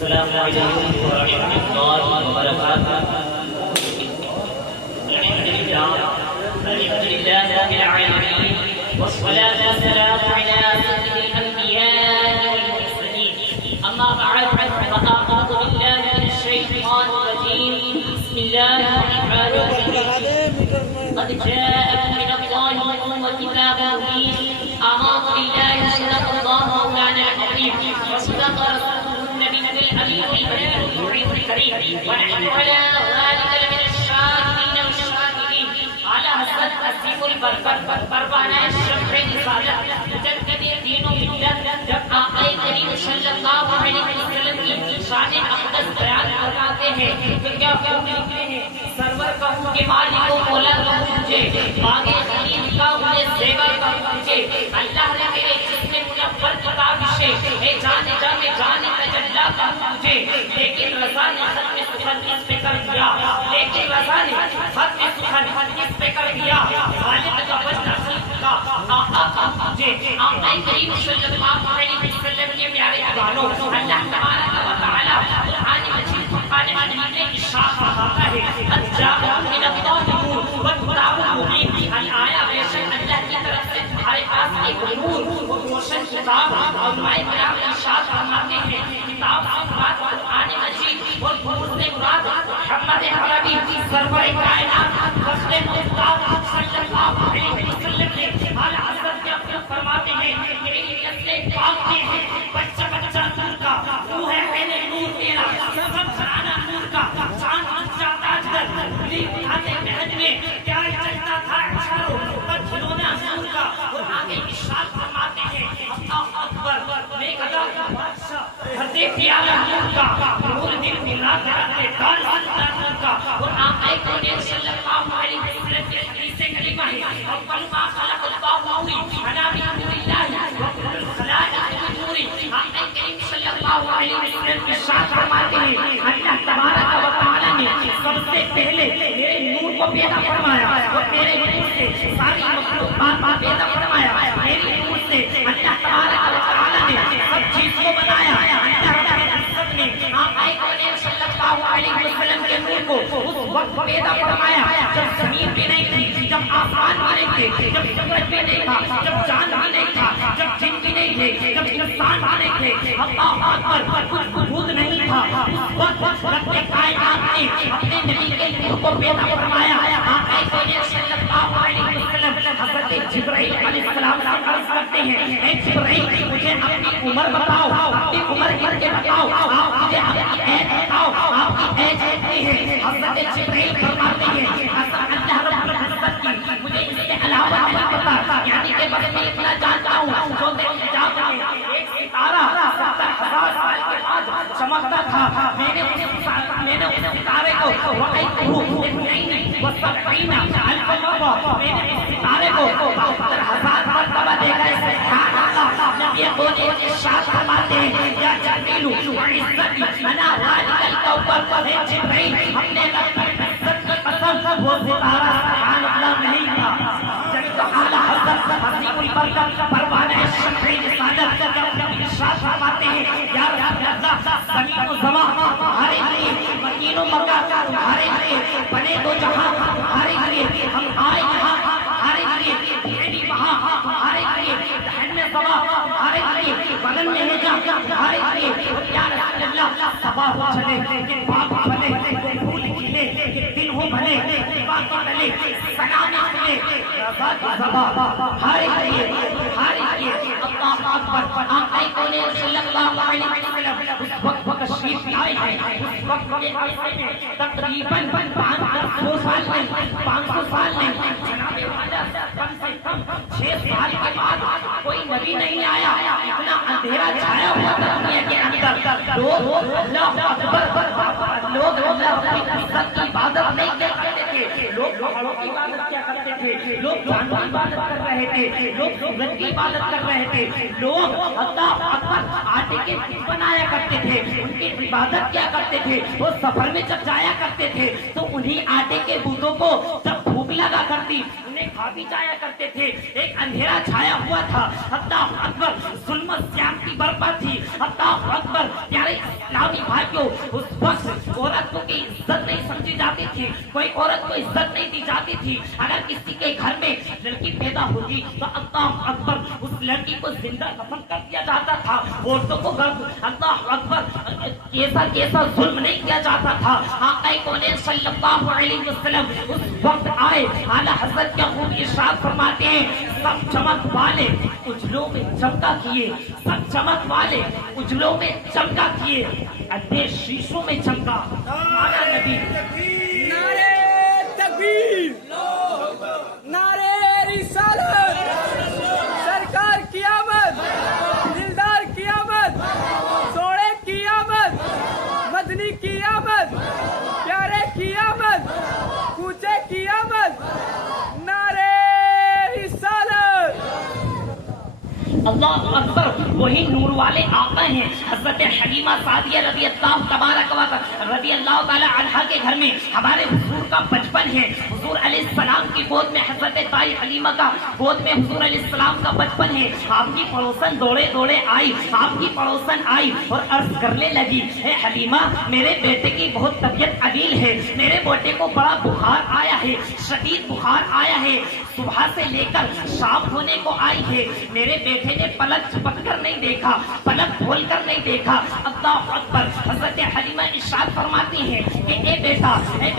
السلام علیکم ورحمۃ اللہ وبرکاتہ. الحمد لله رب العالمين والصلاة والسلام على سيد الأنبياء والمرسلين. أما بعد فأعوذ بالله من الشيطان الرجيم. بسم الله الرحمن الرحيم. قد جاءكم من الله نور وكتاب مبين. آمنت بالله صدق الله مولانا العظيم وصدق رسوله النبي الأمين الكريم الكريم ونحن على ذلك لمن الشاهدين والشاكرين على حسرة عظيم البركة پروانہ شمع رسالت مجدد دین و ملت جب آقا کریم صلی اللہ علیہ وسلم کی شان اقدس بیان فرماتے ہیں تو کیا خوب لکھتے ہیں سرور کہوں کہ مالک و مولا کہوں تجھے آگے خلیل کا انہیں زیور کہوں تجھے اللہ نے میرے جسم منور کتاب سے اے جان تجلا کہوں تجھے لیکن رضا نے ختم سخن اس پہ کر دیا لیکن رضا نے ختم سخن اس پہ کر دیا خالق کا بس نصیب کا آقا کہوں تجھے آقا کریم صلی اللہ علیہ وسلم کے پیارے گانوں اللہ تبارک و تعالی قرآن مجید فرقان مجید میں ارشاد فرماتا ہے قد جاءکم من اللہ نور وکتاب مبین آیا بے شک اللہ کی طرف سے تمہارے پاس ایک نور و روشن کتاب علماء کرام ارشاد فرماتے ہیں کتاب سے مراد قرآن مجید اور نور سے مراد محمد عربی سرور کائنات فخر مصطفیٰ صلی اللہ علیہ وسلم نے اعلی حضرت کے اپنے فرماتے ہیں کہ میری نسل پاک کی ہے بچہ بچہ نور کا وہ ہے پہلے نور تیرا سب گھرانہ نور کا چاند جاتا جگر بلی اٹھاتے مہد میں کیا چلتا تھا اشاروں پر کھلونا نور کا اور آگے ارشاد فرماتے ہیں اللہ اکبر میں قدر کا بادشاہ دھرتے پیالہ نور کا نور دل ملا دراتے دال سلطہ نور کا اور آقا کونین صلی اللہ علیہ وسلم کے حدیث کریمہ ہے اول ما خلق اللہ نوری انا بنور اللہ وکل الخلائق بنوری آقا کریم صلی اللہ علیہ وسلم کے ساتھ فرماتے ہیں اللہ تبارک و تعالی نے سب سے پہلے میرے نور کو پیدا فرمایا اور میرے نور سے ساری مخلوقات پیدا فرمایا میرے نور سے اللہ تبارک و تعالی نے سب چیز کو بنایا اللہ رب العزت نے آقا کونین صلی اللہ علیہ وسلم کے نور کو اس وقت پیدا فرمایا جب زمین بھی نہیں تھی جب آسمان بھی نہیں تھے جب سورج بھی نہیں تھا جب چاند بھی نہیں تھا جب جن بھی نہیں تھے جب انسان بھی نہیں تھے اللہ اکبر کچھ وجود نہیں تھا اس وقت رب کائنات نے اپنے نبی کے نور کو پیدا فرمایا آقا کونین صلی اللہ علیہ وسلم حضرت جبرائیل علیہ السلام سے عرض کرتے ہیں اے جبرائیل مجھے اپنی عمر بتاؤ اپنی عمر کر کے بتاؤ آپ مجھے اپنی ایج بتاؤ آپ کی ایج کتنی ہے حضرت جبرائیل فرماتے ہیں حضرت اللہ رب العزت کی مجھے اس کے علاوہ نہیں پتا یعنی کہ بس میں اتنا جانتا ہوں جو دن جاتا ہے ایک ستارہ 70,000 سال کے بعد چمکتا تھا میں نے اس ستارے کو رأیتہ اثنین وسبعین الف مرہ میں نے اس ستارے کو 72,000 مرتبہ دیکھا ہے سبحان اللہ جب یہ بولے ارشاد فرماتے ہیں یا جبریل وعزتی انا ذلک الکوکب اے جبریل ہم نے رب کی عزت کی قسم وہ ستارہ سبحان اللہ نہیں تھا جب تو اعلی حضرت عظیم البرکت پروانہ شمع رسالت ارشاد فرماتے ہیں یا رب اللہ زمین و زمان تمہارے لیے مکین و مکان تمہارے لیے بنے دو جہاں تمہارے لیے ہم آئے یہاں تمہارے لیے بیٹی وہاں تمہارے لیے دہن میں سوا تمہارے لیے بدن میں ہے جا تمہارے لیے یا رسول اللہ صبا ہو چلے کہ باغ بنے کہ پھول کھلے کہ دل ہو بھلے بات چلے سلام ملے رضا کی زبا تمہارے لیے اللہ اکبر آقا کونین صلی اللہ علیہ وسلم اس وقت تشریف لائے ہیں اس وقت تقریباً 500 سال نہیں جناب والا کم سے کم 6 سال کے بعد کوئی نبی نہیں آیا اتنا اندھیرا چھایا ہوا تھا دنیا کے اندر لوگ اللہ اکبر لوگ اللہ کی عزت کی عبادت نہیں کرتے تھے لوگ پہاڑوں کی عبادت کیا کرتے تھے لوگ جانور کی عبادت کر رہے تھے لوگ سورج کی عبادت کر رہے تھے لوگ اللہ اکبر آٹے کے بت بنایا کرتے تھے ان کی عبادت کیا کرتے تھے وہ سفر میں جب جایا کرتے تھے تو انہی آٹے کے بتوں کو جب بھوک لگا کرتی انہیں کھا بھی جایا کرتے تھے ایک اندھیرا چھایا ہوا تھا اللہ اکبر ظلم و سیام کی برپا تھی اللہ اکبر پیارے اسلام اسلامی بھائیوں اس وقت عورتوں کی عزت نہیں سمجھی جاتی تھی، کوئی عورت کو عزت نہیں دی جاتی تھی. اگر کسی کے گھر میں لڑکی پیدا ہوگی تو اللہ اکبر اس لڑکی کو زندہ دفن کر دیا جاتا تھا. عورتوں کو اللہ اکبر کیسا ظلم نہیں کیا جاتا تھا. آقا کونین صلی اللہ علیہ وسلم اس وقت آئے. اعلیٰ حضرت کیا خوب ارشاد فرماتے ہیں سب چمک والے اجلوں میں چمکا کیے، سب چمک والے اجلوں میں چمکا کیے، اندھے شیشوں میں چمکا. ہمارا نبی نعرے تکبیر، نعرے رسالت، سرکار کی آمد، دلدار کی آمد، سوڑے کی آمد، مدنی کی آمد، پیارے کی آمد، کوچے کی آمد. نعرے رسالت. اللہ اکبر. وہی نور والے آقا ہیں حضرت حلیمہ سعدیہ رضی اللہ تبارک و رضی اللہ تعالی عنہا کے گھر میں ہمارے حضور کا بچپن ہے. حضور علیہ السلام کی گود میں حضرت دائی حلیمہ کا گود میں حضور علیہ السلام کا بچپن ہے. آپ کی پڑوسن دوڑے آئی، آپ کی پڑوسن آئی اور عرض کرنے لگی اے حلیمہ میرے بیٹے کی بہت طبیعت علیل ہے، میرے بیٹے کو بڑا بخار آیا ہے، شدید بخار آیا ہے، صبح سے لے کر شام ہونے کو آئی ہے. میرے بیٹے نے پلک جھپک کر نہیں دیکھا، پلک کھول کر نہیں دیکھا. اللہ اکبر. حضرت حلیمہ ارشاد فرماتی ہیں کہ اے بیٹا، اے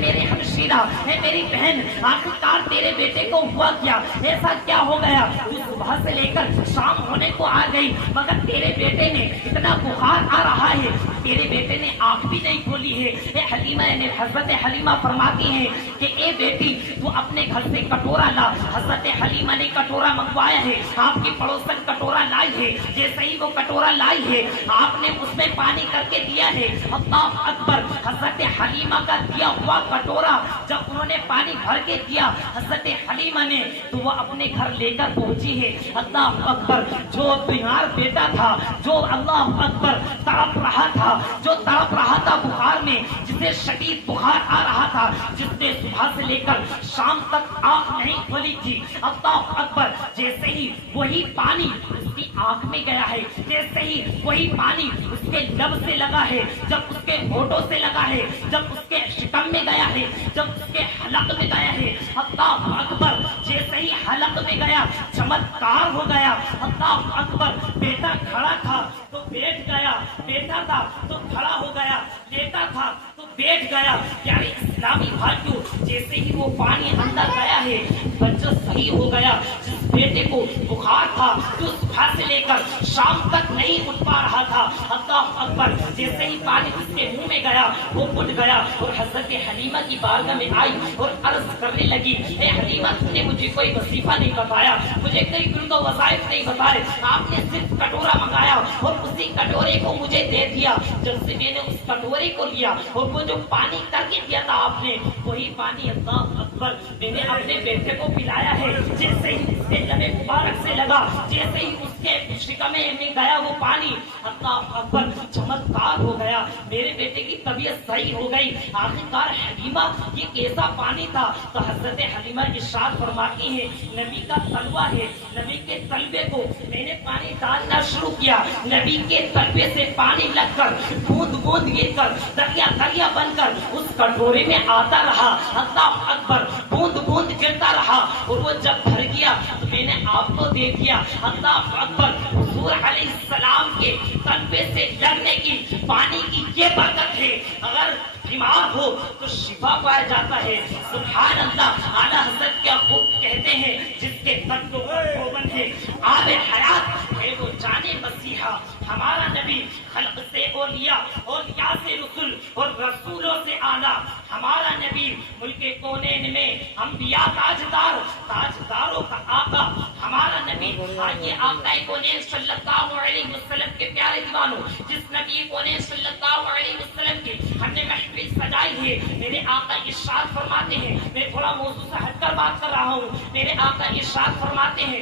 میری ہمشیرہ، اے میری بہن، آخرکار تیرے بیٹے کو ہوا کیا؟ ایسا کیا ہو گیا؟ تو صبح سے لے کر شام ہونے کو آ گئی مگر تیرے بیٹے نے اتنا بخار آ رہا ہے، تیرے بیٹے نے آنکھ بھی نہیں کھولی ہے. اے حلیمہ نے حضرت حلیمہ فرماتی ہیں کہ اے بیٹی تو اپنے گھر سے کٹورا لا. حضرت حلیمہ نے کٹورا منگوایا ہے، آپ کی پڑوسن کٹورا لائی ہے. جیسے ہی وہ کٹورا لائی ہے آپ نے اس میں پانی کر کے دیا ہے. اللہ اکبر. حضرت حلیمہ کا دیا ہوا کٹورا جب انہوں نے پانی بھر کے دیا حضرت حلیمہ نے تو وہ اپنے گھر لے کر پہنچی ہے. اللہ اکبر. جو بیمار بیٹا تھا، جو اللہ اکبر تڑپ رہا تھا، جو تڑپ رہا تھا بخار میں، جسے شدید بخار آ رہا تھا، جس نے صبح سے لے کر شام تک آنکھ نہیں کھولی تھی. اللہ اکبر. جیسے ہی وہی پانی اس کی آنکھ میں گیا ہے، جیسے ہی وہی پانی اس کے لب سے لگا ہے، جب اس کے ہونٹوں سے لگا ہے، جب اس کے شکم میں گیا ہے، جب اس کے حلق میں گیا ہے، اللہ اکبر. جیسے ہی حلق میں گیا چمتکار ہو گیا. اللہ اکبر. بیٹا کھڑا تھا تو بیٹھ گیا، بیٹا تھا تو کھڑا ہو گیا، لیٹا تھا تو بیٹھ گیا. یعنی اسلامی بھائیوں جیسے ہی وہ پانی اندر گیا ہے بچہ صحیح ہو گیا. جس بیٹے کو بخار تھا جو صبح سے لے کر شام تک نہیں اٹھ پا رہا تھا، اللہ اکبر، جیسے ہی پانی اس کے منہ میں گیا وہ اٹھ گیا اور حضرت حلیمہ کی بارگاہ میں آئی اور عرض کرنے لگی اے حلیمہ تم نے مجھے کوئی وظیفہ نہیں بتایا، مجھے کوئی گرد و وظائف نہیں بتائے، آپ نے صرف کٹورا منگایا اور اسی کٹورے کو مجھے دے دیا. جب سے میں نے اس کٹورے کو لیا اور وہ جو پانی کر کے دیا تھا آپ نے وہی پانی اللہ اکبر میں نے اپنے بیٹے کو پلایا ہے. جیسے ہی اس کے لبے مبارک سے لگا، جیسے ہی اس کے شکمے میں گیا وہ پانی اللہ اکبر چمتکار ہو گیا. میرے بیٹے کی طبیعت صحیح ہو گئی. آخرکار حلیمہ یہ کیسا پانی تھا؟ تو حضرت حلیمہ ارشاد فرماتی ہے نبی کا تلوہ ہے، نبی کے تلوے کو میں نے پانی ڈالنا شروع کیا، نبی کے تلوے سے پانی لگ کر بوند بوند گر کر دریا دریا بن کر اس کٹورے میں آتا رہا. اللہ اکبر. بوند بوند گرتا رہا اور وہ جب بھر گیا تو میں نے آپ کو دے دیا. اللہ اکبر. حضور علیہ السلام کے تلوے سے لگنے کی پانی کی یہ برکت ہے. اگر بیمار ہو تو شفا پایا جاتا ہے. سبحان اللہ. اعلیٰ حضرت کیا خوب کہتے ہیں جس کے تلووں پر پابند ہے آب حیات ہے وہ جانے مسیحا. ہمارا نبی خلق سے اولیاء، اولیاء سے رسول اور رسولوں سے اعلیٰ. ہمارا نبی ملک کونین میں انبیاء تاجدار، تاجداروں کا آقا. ہمارا نبی آئیے آقا کونین صلی اللہ علیہ وسلم کے پیارے دیوانوں، جس نبی کونین صلی اللہ علیہ وسلم کی ہم نے محفل سجائی ہے. میرے آقا ارشاد فرماتے ہیں، میں تھوڑا موضوع سے ہٹ کر بات کر رہا ہوں. میرے آقا ارشاد فرماتے ہیں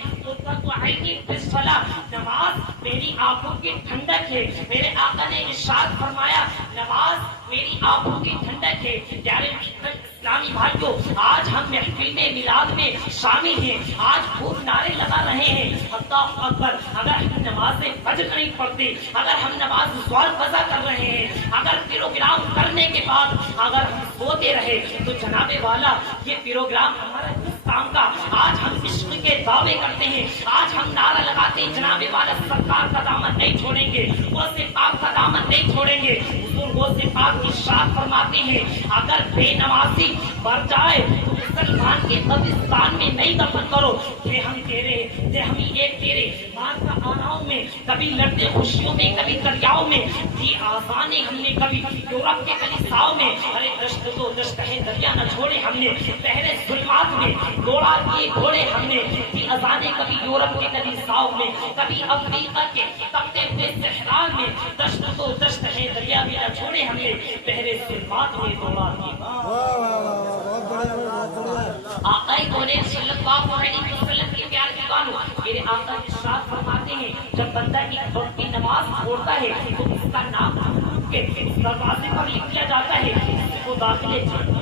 نماز میری آنکھوں کی ٹھنڈک ہے. میرے آقا نے ارشاد فرمایا نماز میری آنکھوں کی ٹھنڈک ہے. پیارے اسلامی بھائیوں آج ہم محفل میں میلاد میں شامل ہیں، آج خوب نعرے لگا رہے ہیں اللہ اکبر. اگر ہم نماز فجر نہیں پڑھتے، اگر ہم نماز سوال قضا کر رہے ہیں، اگر پروگرام کرنے کے بعد اگر ہم سوتے رہے تو جناب والا یہ پروگرام ہمارا کس کام کا؟ آج ہم عشق کے دعوے کرتے ہیں، آج ہم نعرہ لگاتے ہیں جناب والا سرکار کا دامن نہیں چھوڑیں گے، غوث پاک کا دامن نہیں چھوڑیں گے. حضور غوث پاک ارشاد فرماتے ہیں اگر بے نمازی مر جائے تو مسلمان کے قبرستان میں نہیں دفن کرو. کہ ہم تیرے ایک تیرے ماں کا آناؤں میں، کبھی لڑتے خوشیوں میں، کبھی دریاؤں میں دی آسانے ہم نے، کبھی یورپ کے کلیساؤں میں. ارے دشت تو دشت ہے دریا نہ چھوڑے ہم نے، پہرے ظلمات میں دوڑا کیے گھوڑے ہم نے دی اذانے کبھی یورپ کے کلیساؤں میں، کبھی افریقہ کے تپتے ہوئے صحرا میں. دشت تو دشت ہے دریا بھی نہ چھوڑے ہم نے، پہرے ظلمات میں دوڑا کیے. آقا کونین صلی اللہ علیہ وسلم کے پیار کی بانو میرے آقا ارشاد فرماتے ہیں جب بندہ ایک وقت کی نماز چھوڑتا ہے تو اس کا نام کے اس دروازے پر لکھ دیا جاتا ہے اس کو داخلے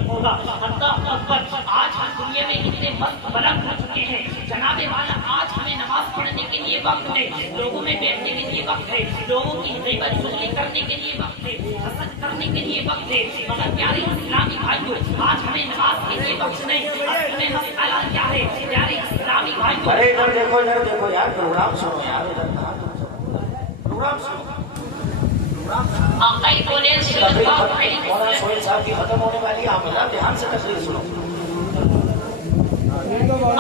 ہوگا. اللہ اکبر. آج ہم دنیا میں اتنے مست بلند ہو چکے ہیں جناب والا، آج ہمیں نماز پڑھنے کے لیے وقت ہے، لوگوں میں بیٹھنے کے لیے وقت ہے، لوگوں کی غیبت چغلی کرنے کے لیے وقت ہے، حسد کرنے کے لیے وقت ہے. مگر پیارے اسلامی بھائیوں آج ہمیں نماز کے لیے وقت نہیں. ہمیں مسئلہ کیا ہے پیارے اسلامی بھائیوں؟ ارے ادھر دیکھو یار پروگرام سنو یار، پروگرام سنو. آقا کونین صلی اللہ علیہ مولانا سہیل صاحب کی ختم ہونے والی آمدہ دھیان سے تقریر سنو.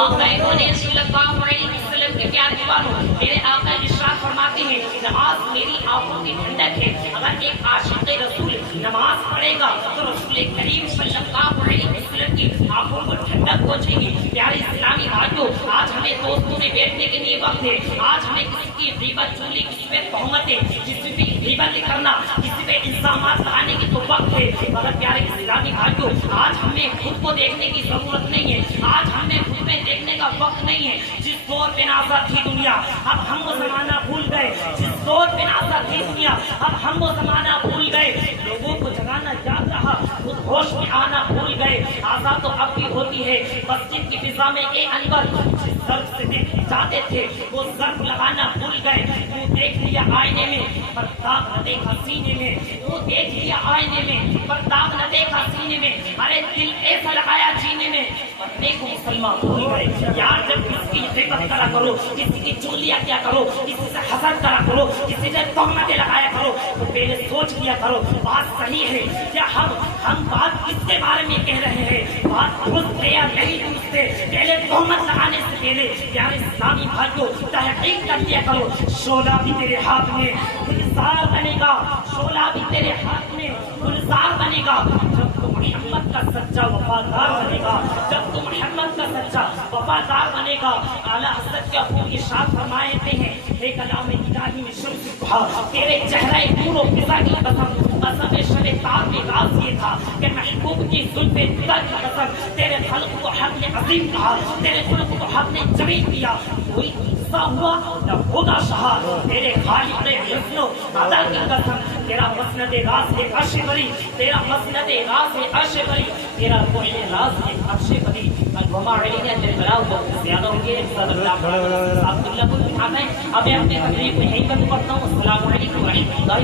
آقا کونین صلی اللہ علیہ وسلم کے پیار دیوانوں میرے آقا ارشاد فرماتے ہیں نماز میری آنکھوں کی ٹھنڈک ہے. اگر ایک عاشق رسول نماز پڑھے گا تو رسول کریم صلی اللہ علیہ وسلم کی آنکھوں کو ٹھنڈک پہنچے گی. پیارے اسلامی بھائیوں آج ہمیں دوستوں میں بیٹھنے کے لیے وقت ہے، آج ہمیں کسی کی غیبت چغلی، کسی پہ تہمتیں، کسی پہ غیبت کرنا، کسی پہ الزامات لگانے کی تو وقت ہے. مگر پیارے اسلامی بھائیوں آج ہمیں خود کو دیکھنے کی ضرورت نہیں ہے، آج ہمیں خود میں دیکھنے کا وقت نہیں ہے. جس دور پہ نازا تھی دنیا اب ہم وہ زمانہ بھول گئے، جس دور پہ نازا تھی دنیا اب ہم وہ زمانہ بھول گئے. لوگوں کو جگانا یاد رہا، خود ہوش میں آنا بھول گئے. آزاد تو اب بھی ہوتی ہے مسجد کی فضا میں اے انور جس ضرب سے دیکھے جاتے تھے وہ ضرب لگانا بھول گئے. وہ دیکھ لیا آئینے میں پر داغ نہ دیکھا سینے میں، وہ دیکھ لیا آئینے میں پر داغ نہ دیکھا سینے میں. ارے دل ایسا لگایا جینے میں پر دیکھو مسلمان بھول گئے. یار جب کسی کی غیبت کرا کرو، کسی کی چغلیاں کیا کرو، کسی سے حسد کرا کرو، کسی سے تہمتیں لگایا کرو تو پہلے سوچ لیا کرو بات صحیح ہے کیا، ہم بات کس کے بارے میں کہہ رہے ہیں، بات درست ہے یا نہیں درست ہے. پہلے تہمت لگانے سے پہلے پیارے اسلامی بھائیوں تحقیق کر لیا کرو. شعلہ بھی تیرے ہاتھ میں گلزار بنے گا، شعلہ بھی تیرے ہاتھ میں گلزار بنے گا جب تو محمد کا سچا وفادار بنے گا، جب تو محمد کا سچا وفادار بنے گا. اعلیٰ حضرت کا خوب ارشاد فرماتے ہیں اے کلام الہی میں شمس الضحیٰ تیرے چہرہ نور و فضا کی قسم، قسم شب تار میں راز یہ تھا کہ محبوب کی زلف فدا کی قسم، تیرے خلق کو حق نے عظیم کہا، تیرے خلق کو حق نے جمیل کیا. کوئی قصہ ہوا نہ ہوگا شہاد، تیرے خالق نے حسن و عدل کی قسم. تیرا مسند راز ہے عرش بری، تیرا مسند راز ہے عرش بری، تیرا کوئی راز ہے عرش بری. وما علینا الا البلاغ زیادہ ہو گئے عبداللہ کو بٹھانا ہے. اب میں اپنے تقریب میں یہی کرتا ہوں. السلام علیکم ورحمۃ اللہ.